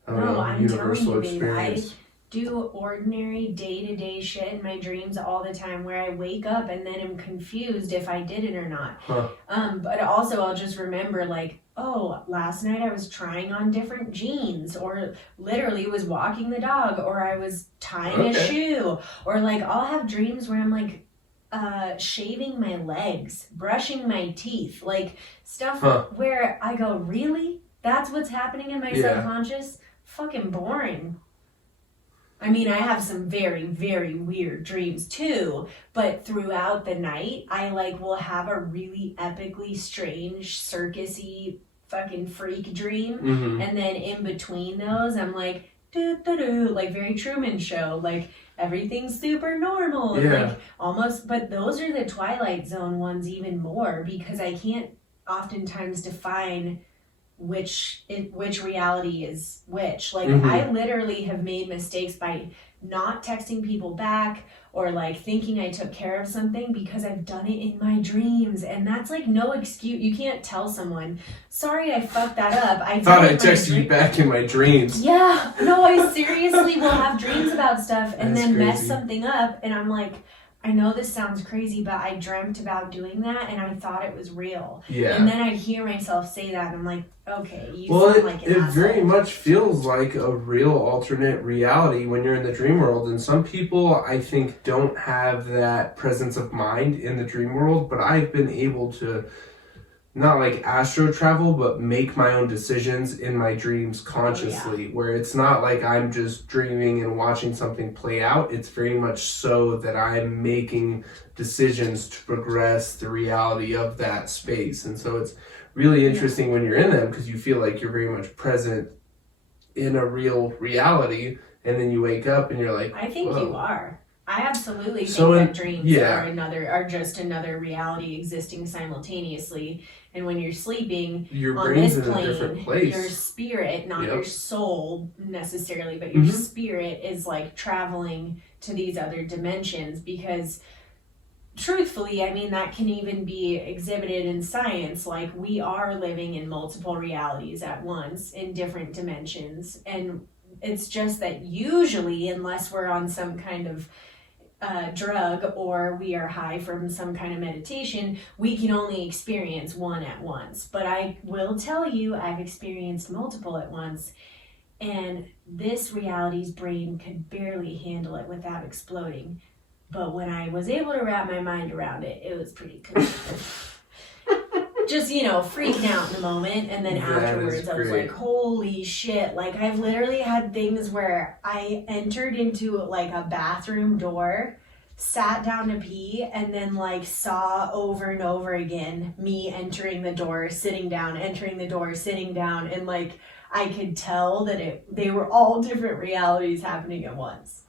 universal experience. I do ordinary day-to-day shit in my dreams all the time where I wake up and then I'm confused if I did it or not. But also I'll just remember like, oh, last night I was trying on different jeans, or literally was walking the dog, or I was tying a shoe, or like I'll have dreams where I'm like shaving my legs, brushing my teeth, like stuff where I go, really? That's what's happening in my subconscious? Fucking boring. I mean, I have some very, very weird dreams too, but throughout the night, I like will have a really epically strange, circusy, fucking freak dream, and then in between those, I'm like, do like very Truman Show, like everything's super normal, like almost. But those are the Twilight Zone ones even more, because I can't oftentimes define which reality is which. Like I literally have made mistakes by not texting people back or like thinking I took care of something because I've done it in my dreams. And that's like no excuse. You can't tell someone, sorry, I fucked that up. I thought I texted you back in my dreams. Yeah, no, I seriously will have dreams about stuff and That's then crazy. mess something up. And I'm like, I know this sounds crazy, but I dreamt about doing that and I thought it was real. Yeah. And then I'd hear myself say that and I'm like, okay, you Well, sound like an it asshole. very much feels like a real alternate reality when you're in the dream world. And some people, I think, don't have that presence of mind in the dream world, but I've been able to not like astro travel, but make my own decisions in my dreams consciously, where it's not like I'm just dreaming and watching something play out. It's very much so that I'm making decisions to progress the reality of that space. And so it's really interesting when you're in them because you feel like you're very much present in a real reality, and then you wake up and you're like, I think whoa. you are. I absolutely think So that dreams yeah. are just another reality existing simultaneously. And when you're sleeping Your on brain's this in plane, a different place. your spirit, not Yep. your soul necessarily, but your Mhm. spirit is like traveling to these other dimensions because truthfully, I mean, that can even be exhibited in science. Like, we are living in multiple realities at once in different dimensions. And it's just that usually, unless we're on some kind of drug or we are high from some kind of meditation, we can only experience one at once. But I will tell you, I've experienced multiple at once. And this reality's brain could barely handle it without exploding. But when I was able to wrap my mind around it, it was pretty cool. Just, freaking out in the moment. And then afterwards, I was like, holy shit. Like, I've literally had things where I entered into like a bathroom door, sat down to pee, and then like saw over and over again me entering the door, sitting down, entering the door, sitting down. And like, I could tell that they were all different realities happening at once.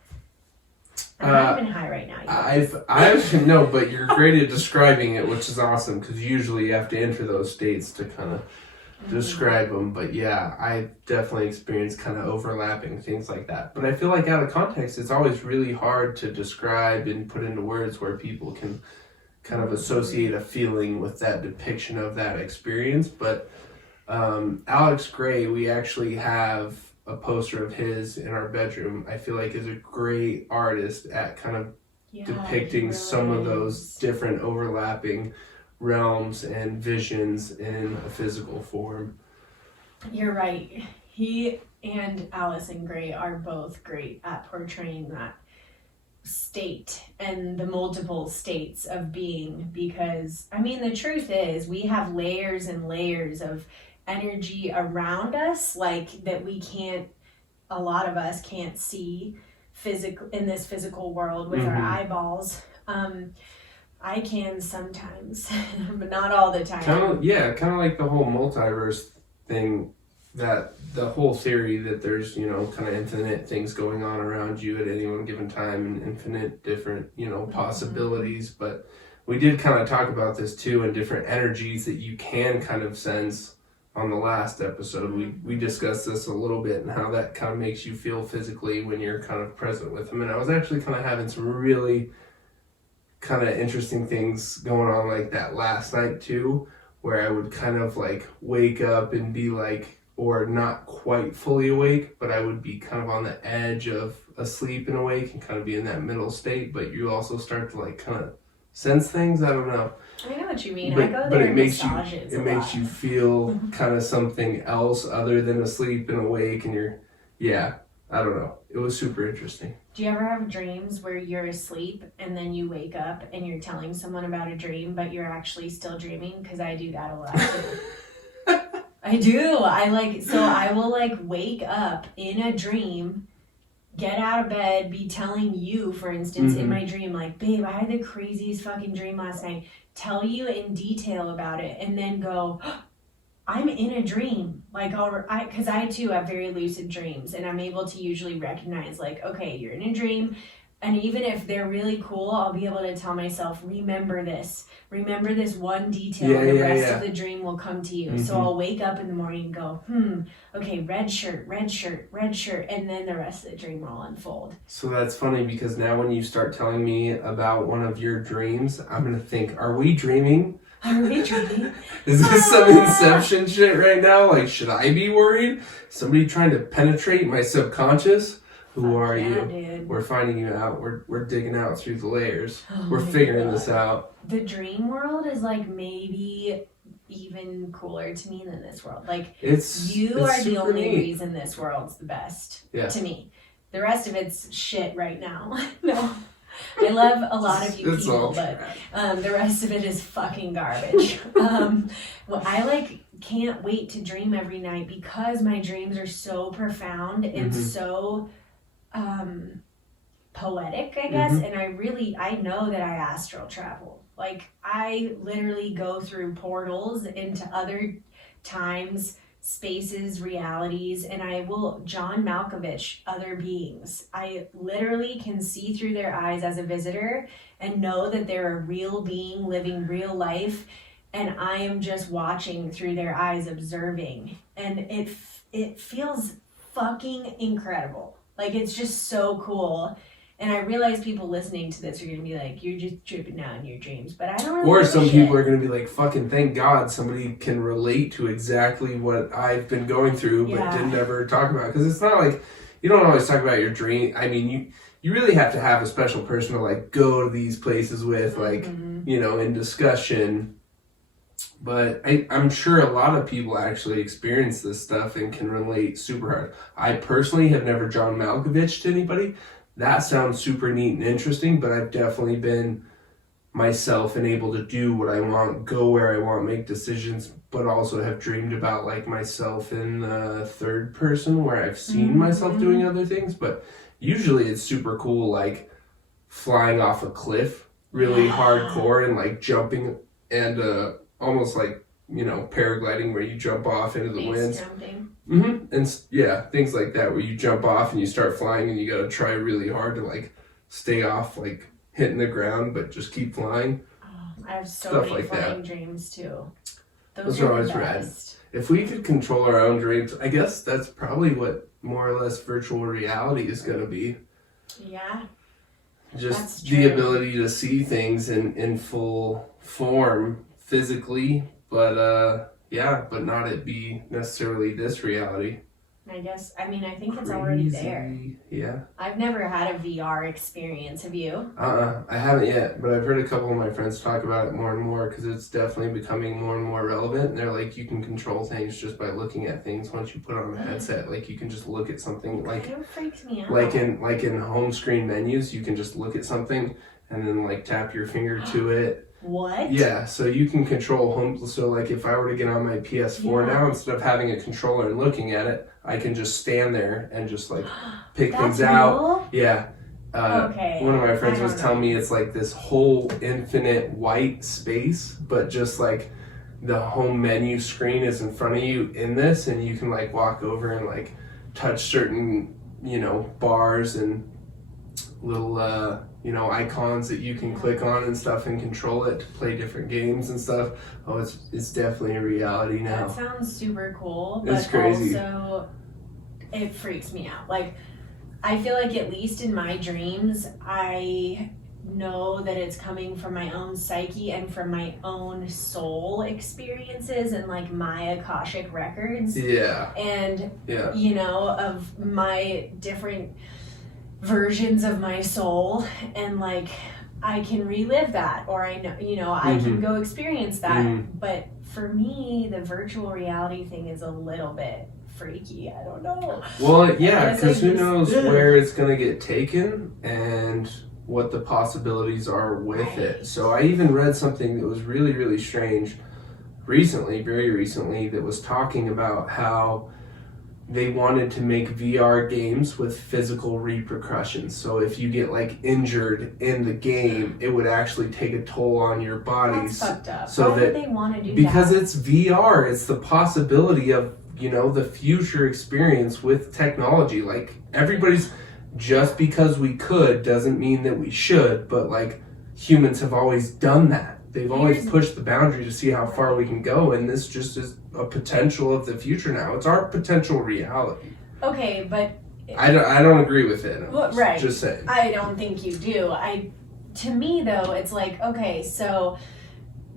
I'm not even high right now. I've no, but you're great at describing it, which is awesome because usually you have to enter those states to kind of describe them. But yeah, I definitely experienced kind of overlapping things like that. But I feel like out of context, it's always really hard to describe and put into words where people can kind of associate a feeling with that depiction of that experience. But Alex Gray, we actually have a poster of his in our bedroom. I feel like is a great artist at kind of depicting some of those different overlapping realms and visions in a physical form. You're right. He and Allison Gray are both great at portraying that state and the multiple states of being, because I mean the truth is we have layers and layers of energy around us, like that a lot of us can't see in this physical world with our eyeballs. I can sometimes, but not all the time. Kind of like the whole multiverse thing, that the whole theory that there's, kind of infinite things going on around you at any one given time and infinite different, possibilities. But we did kind of talk about this too, and different energies that you can kind of sense. On the last episode, we discussed this a little bit and how that kind of makes you feel physically when you're kind of present with them. And I was actually kind of having some really kind of interesting things going on like that last night too, where I would kind of like wake up and be like, or not quite fully awake, but I would be kind of on the edge of asleep and awake and kind of be in that middle state. But you also start to like kind of sense things. I don't know. I know what you mean. But, I go but there it in makes massages. you makes you feel kind of something else other than asleep and awake, and I don't know. It was super interesting. Do you ever have dreams where you're asleep and then you wake up and you're telling someone about a dream, but you're actually still dreaming? Because I do that a lot too. I do. I will like wake up in a dream, get out of bed, be telling you, for instance, in my dream, like, babe, I had the craziest fucking dream last night, tell you in detail about it, and then go, I'm in a dream. Like, because I too have very lucid dreams, and I'm able to usually recognize, like, okay, you're in a dream, And even if they're really cool, I'll be able to tell myself, remember this one detail, and the rest of the dream will come to you. So I'll wake up in the morning and go, okay, red shirt, and then the rest of the dream will unfold. So that's funny, because now when you start telling me about one of your dreams, I'm going to think, are we dreaming? Are we dreaming? Is this some Inception shit right now? Like, should I be worried? Somebody trying to penetrate my subconscious? Who are you? Dude. We're finding you out. We're digging out through the layers. We're figuring this out. The dream world is like maybe even cooler to me than this world. Like, you are the only reason this world's the best to me. The rest of it's shit right now. No. I love a lot of you people, but the rest of it is fucking garbage. Well, I can't wait to dream every night because my dreams are so profound and so poetic, I guess. And I know that I astral travel. Like, I literally go through portals into other times, spaces, realities, and I will John Malkovich other beings. I literally can see through their eyes as a visitor and know that they're a real being living real life, and I am just watching through their eyes, observing, and it feels fucking incredible. Like, it's just so cool. And I realize people listening to this are going to be like, you're just tripping out in your dreams. But I don't really Or some people are going to be like, fucking thank God somebody can relate to exactly what I've been going through but didn't ever talk about. Because it's not like, you don't always talk about your dream. I mean, you really have to have a special person to like go to these places with, like, in discussion. But I'm sure a lot of people actually experience this stuff and can relate super hard. I personally have never John Malkovich to anybody. That sounds super neat and interesting, but I've definitely been myself and able to do what I want, go where I want, make decisions, but also have dreamed about like myself in the third person where I've seen myself doing other things. But usually it's super cool, like flying off a cliff really hardcore and like jumping and almost like, paragliding where you jump off into the wind. And things like that where you jump off and you start flying and you got to try really hard to like stay off like hitting the ground but just keep flying. I have so many flying dreams too. Those are always rad. If we could control our own dreams, I guess that's probably what more or less virtual reality is going to be. Yeah. Just the ability to see things in full form physically, but not it be necessarily this reality. I think it's already there. Yeah. I've never had a VR experience. Have you? I haven't yet, but I've heard a couple of my friends talk about it more and more because it's definitely becoming more and more relevant. And they're like, you can control things just by looking at things once you put on a headset. Like, you can just look at something like it freaks me out. Like in home screen menus, you can just look at something and then like tap your finger to it. What? Yeah, so you can control home. So like if I were to get on my PS4 now, instead of having a controller and looking at it, I can just stand there and just like pick things out. Yeah. One of my friends was telling me it's like this whole infinite white space, but just like the home menu screen is in front of you in this, and you can like walk over and like touch certain, bars and little icons that you can click on and stuff and control it to play different games and stuff. Oh, it's definitely a reality now. That sounds super cool, but it's crazy. Also it freaks me out. Like, I feel like at least in my dreams, I know that it's coming from my own psyche and from my own soul experiences and like my Akashic records. Yeah. And of my different versions of my soul, and like I can relive that, or I know I can go experience that. But for me, the virtual reality thing is a little bit freaky. I don't know. Well, yeah, because who knows where it's gonna get taken and what the possibilities are with it. So I even read something that was really, really strange very recently, that was talking about how they wanted to make VR games with physical repercussions. So if you get like injured in the game, it would actually take a toll on your bodies. That's fucked up. So Why would they want to do because that? It's VR. It's the possibility of, the future experience with technology. Like everybody's just because we could doesn't mean that we should, but like humans have always done that. They've always pushed the boundary to see how far we can go, and this just is a potential of the future now. It's our potential reality. Okay, but I don't agree with it. Right. Just saying. I don't think you do. To me though, it's like, okay, so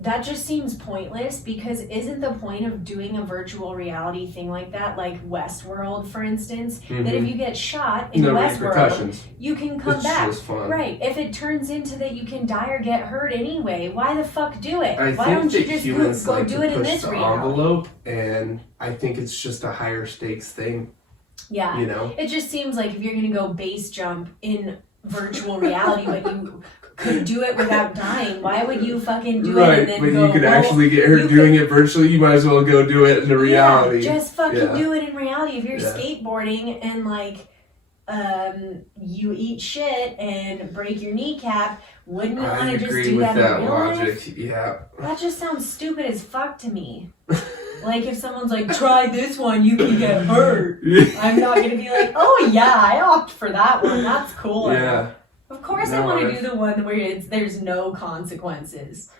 that just seems pointless, because isn't the point of doing a virtual reality thing like that, like Westworld, for instance, that if you get shot in Westworld, you can come back. Just fun. Right. If it turns into that you can die or get hurt anyway, why the fuck do it? Why don't you just go do it in this reality? Envelope, and I think it's just a higher stakes thing. Yeah. You know? It just seems like if you're going to go base jump in virtual reality, but you could do it without dying, why would you fucking do it and then but go, you could actually get hurt doing it virtually. You might as well go do it in the reality. Yeah, just fucking do it in reality. If you're skateboarding and like you eat shit and break your kneecap, wouldn't you want to just do that in real life? Yeah. That just sounds stupid as fuck to me. Like if someone's like, try this one, you can get hurt. I'm not gonna be like, oh yeah, I opt for that one. That's cool. Yeah. Of course, I want to do the one where there's no consequences.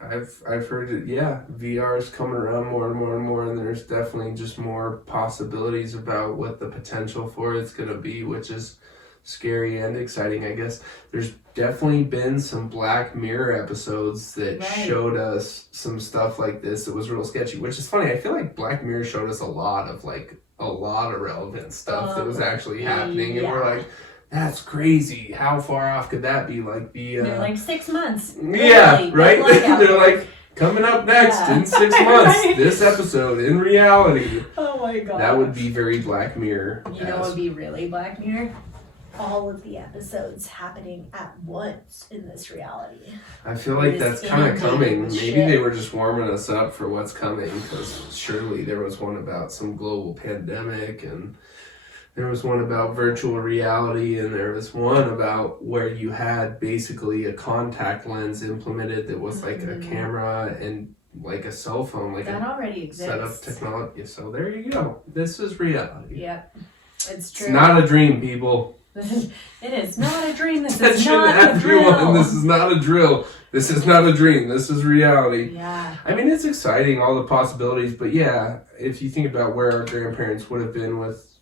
I've heard it. Yeah, VR is coming around more and more and more, and there's definitely just more possibilities about what the potential for it's gonna be, which is scary and exciting, I guess. There's definitely been some Black Mirror episodes that showed us some stuff like this that was real sketchy, which is funny. I feel like Black Mirror showed us a lot of relevant stuff that was actually happening, and we're like, that's crazy. How far off could that be? Like they're like 6 months. Yeah, right? They're like, coming up next in 6 months, this episode in reality. Oh my god. That would be very Black Mirror. You know what would be really Black Mirror? All of the episodes happening at once in this reality. I feel like that's kind of coming. Maybe they were just warming us up for what's coming, because surely there was one about some global pandemic, and there was one about virtual reality, and there was one about where you had basically a contact lens implemented that was like a camera and like a cell phone, like that already exists. Set of technology. So there you go. This is reality. Yep, it's true. It's not a dream, people. It is not a dream. This is not a drill. This is not a drill. This is not a dream. This is reality. Yeah. I mean, it's exciting, all the possibilities, but yeah, if you think about where our grandparents would have been with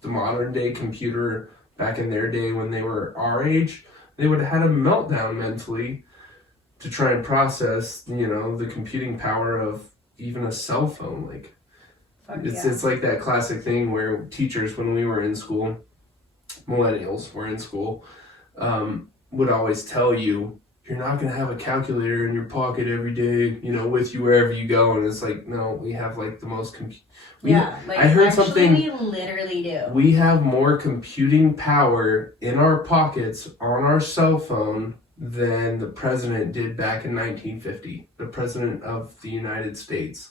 the modern day computer back in their day when they were our age, they would have had a meltdown mentally to try and process, the computing power of even a cell phone. Like, it's like that classic thing where teachers, when we were in school, millennials were in school, would always tell you, you're not going to have a calculator in your pocket every day, with you wherever you go. And it's like, no, we have like the most I heard something. We literally do. We have more computing power in our pockets on our cell phone than the president did back in 1950. The president of the United States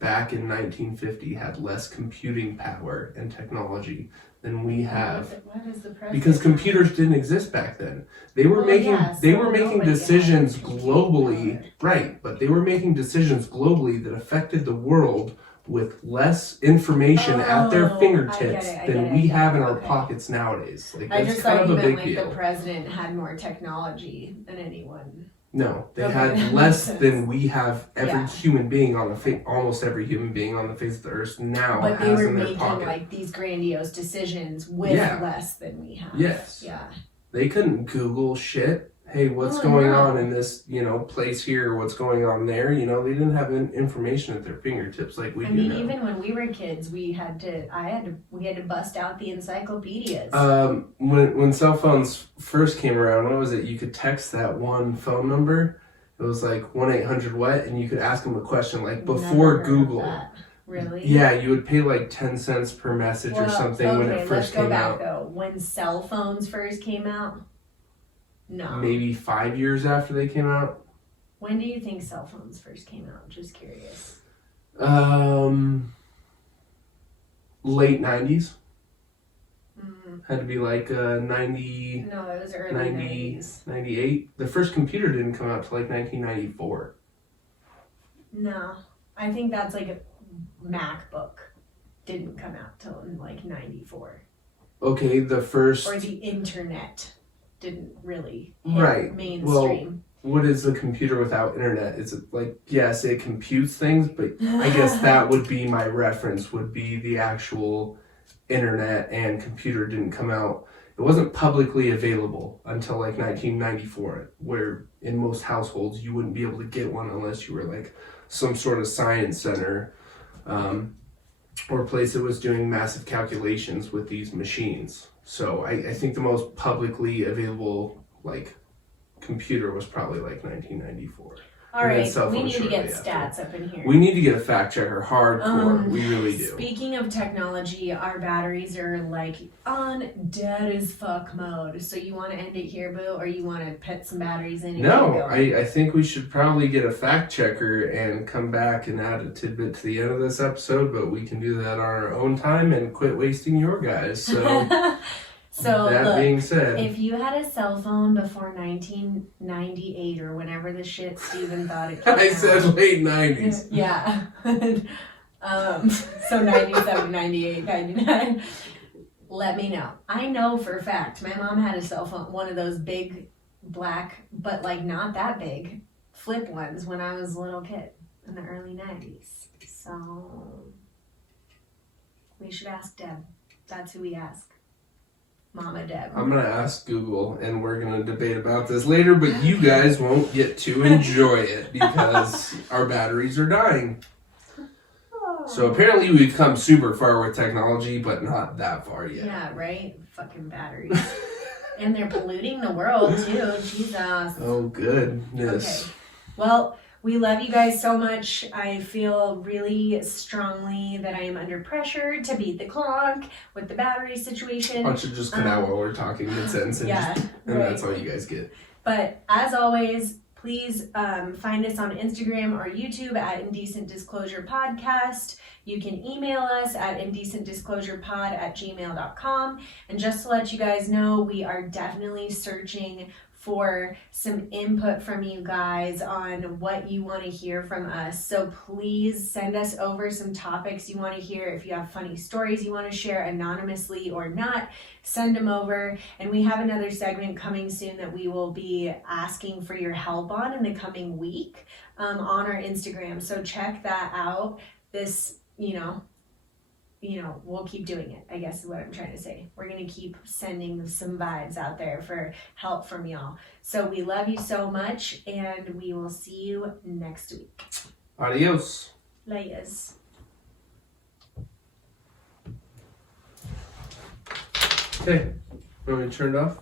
back in 1950 had less computing power and technology than we have. Why does the president because computers didn't exist back then. They were making decisions globally, right? But they were making decisions globally that affected the world with less information at their fingertips than we have in our pockets nowadays. Like, I that's just kind thought of you a meant big like deal. the president had more technology than anyone. No, they had less than we have. Every human being on the almost every human being on the face of the earth now but has they were in their making pocket. like these grandiose decisions with less than we have. Yes. Yeah. They couldn't Google shit. Hey, what's going on in this, place here? What's going on there? They didn't have information at their fingertips like we do now. Even when we were kids, we had to bust out the encyclopedias. When cell phones first came around, what was it? You could text that one phone number. It was like 1-800-WHAT, and you could ask them a question like before Google. Really? Yeah, you would pay like 10 cents per message or something when it first came out. Though. When cell phones first came out. No. Maybe 5 years after they came out. When do you think cell phones first came out? Just curious. Late 90s. Had to be like 90... No, it was early 90s. 98. The first computer didn't come out till like 1994. No. I think that's like a MacBook. Didn't come out till like 94. okay, the first... Or the internet didn't really Right. mainstream. What is a computer without internet? It's like, yes, it computes things, but I guess that would be my reference, would be the actual internet, and computer didn't come out. It wasn't publicly available until like 1994, where in most households you wouldn't be able to get one unless you were like some sort of science center or place that was doing massive calculations with these machines. So I think the most publicly available like computer was probably like 1994. All right, we need to get stats up in here. We need to get a fact checker hardcore. We really do. Speaking of technology, our batteries are like on dead as fuck mode. So you want to end it here, Boo, or you want to put some batteries in? No, I think we should probably get a fact checker and come back and add a tidbit to the end of this episode, but we can do that on our own time and quit wasting your guys. So... So that look, being said, if you had a cell phone before 1998 or whenever the shit Steven thought it came I out, said late 90s. Yeah. So 97, 98, 99. Let me know. I know for a fact my mom had a cell phone, one of those big black, but like not that big, flip ones when I was a little kid in the early 90s. So we should ask Deb. That's who we ask. Mama Deb. I'm going to ask Google, and we're going to debate about this later, but you guys won't get to enjoy it because our batteries are dying. So apparently we've come super far with technology, but not that far yet. Yeah, right? Fucking batteries. And they're polluting the world, too. Jesus. Oh, goodness. Okay. Well, we love you guys so much. I feel really strongly that I am under pressure to beat the clock with the battery situation. Why don't you just cut out while we're talking mid-sentence and, yeah, and that's all you guys get. But as always, please find us on Instagram or YouTube at Indecent Disclosure Podcast. You can email us at indecentdisclosurepod@gmail.com. And just to let you guys know, we are definitely searching for some input from you guys on what you want to hear from us. So please send us over some topics you want to hear. If you have funny stories you want to share anonymously or not, send them over. And we have another segment coming soon that we will be asking for your help on in the coming week on our Instagram. So check that out. This, we'll keep doing it, I guess is what I'm trying to say. We're going to keep sending some vibes out there for help from y'all. So we love you so much, and we will see you next week. Adios. Layers. Okay, want me to turn it off?